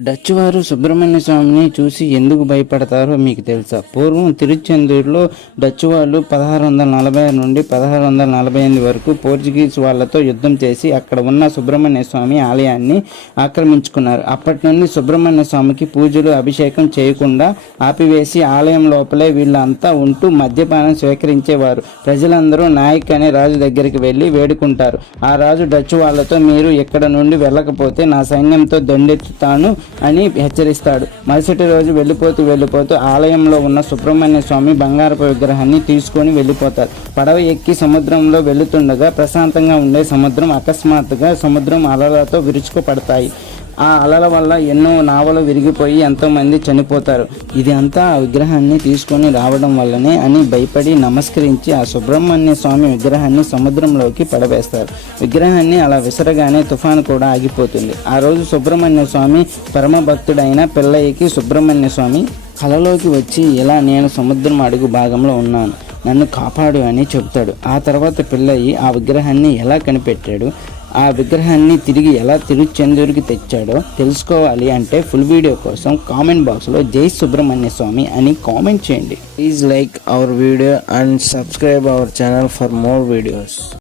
Dutch వారు సుబ్రహ్మణ్య స్వామిని చూసి ఎందుకు భయపడతారో మీకు తెలుసా? పూర్వం తిరుచెందూరులో డచ్ వాళ్ళు పదహారు వందల నలభై ఆరు నుండి పదహారు వందల నలభై ఎనిమిది వరకు పోర్చుగీస్ వాళ్ళతో యుద్ధం చేసి అక్కడ ఉన్న సుబ్రహ్మణ్య స్వామి ఆలయాన్ని ఆక్రమించుకున్నారు. అప్పటి నుండి సుబ్రహ్మణ్య స్వామికి పూజలు అభిషేకం చేయకుండా ఆపివేసి ఆలయం లోపలే వీళ్ళంతా ఉంటూ మద్యపానం స్వీకరించేవారు. ప్రజలందరూ నాయక్ అనే రాజు దగ్గరికి వెళ్ళి వేడుకుంటారు. ఆ రాజు డచ్ వాళ్ళతో మీరు ఇక్కడ నుండి వెళ్ళకపోతే నా సైన్యంతో దండెత్తుతాను అని హెచ్చరిస్తాడు. మరుసటి రోజు వెళ్ళిపోతూ వెళ్ళిపోతూ ఆలయంలో ఉన్న సుబ్రహ్మణ్య స్వామి బంగారపు విగ్రహాన్ని తీసుకొని వెళ్ళిపోతారు. పడవ ఎక్కి సముద్రంలో వెళుతుండగా ప్రశాంతంగా ఉండే సముద్రం అకస్మాత్తుగా సముద్రం అలలతో విరుచుకుపడతాయి. ఆ అలల వల్ల ఎన్నో నావలు విరిగిపోయి ఎంతోమంది చనిపోతారు. ఇది అంతా ఆ విగ్రహాన్ని తీసుకొని రావడం వల్లనే అని భయపడి నమస్కరించి ఆ సుబ్రహ్మణ్య స్వామి విగ్రహాన్ని సముద్రంలోకి పడవేస్తారు. విగ్రహాన్ని అలా విసరగానే తుఫాను కూడా ఆగిపోతుంది. ఆ రోజు సుబ్రహ్మణ్య స్వామి పరమభక్తుడైన పిల్లయ్యకి సుబ్రహ్మణ్య స్వామి కలలోకి వచ్చి ఇలా నేను సముద్రం అడుగు భాగంలో ఉన్నాను. నన్ను కాపాడు అని చెబుతాడు. ఆ తర్వాత పిల్లయ్యి ఆ విగ్రహాన్ని ఎలా కనిపెట్టాడు? ఆ విగ్రహాన్ని తిరిగి ఎలా తిరుచెందూరుకి తెచ్చాడో తెలుసుకోవాలి అంటే ఫుల్ వీడియో కోసం కామెంట్ బాక్స్లో జై సుబ్రహ్మణ్య స్వామి అని కామెంట్ చేయండి. Please like our video and subscribe our channel for more videos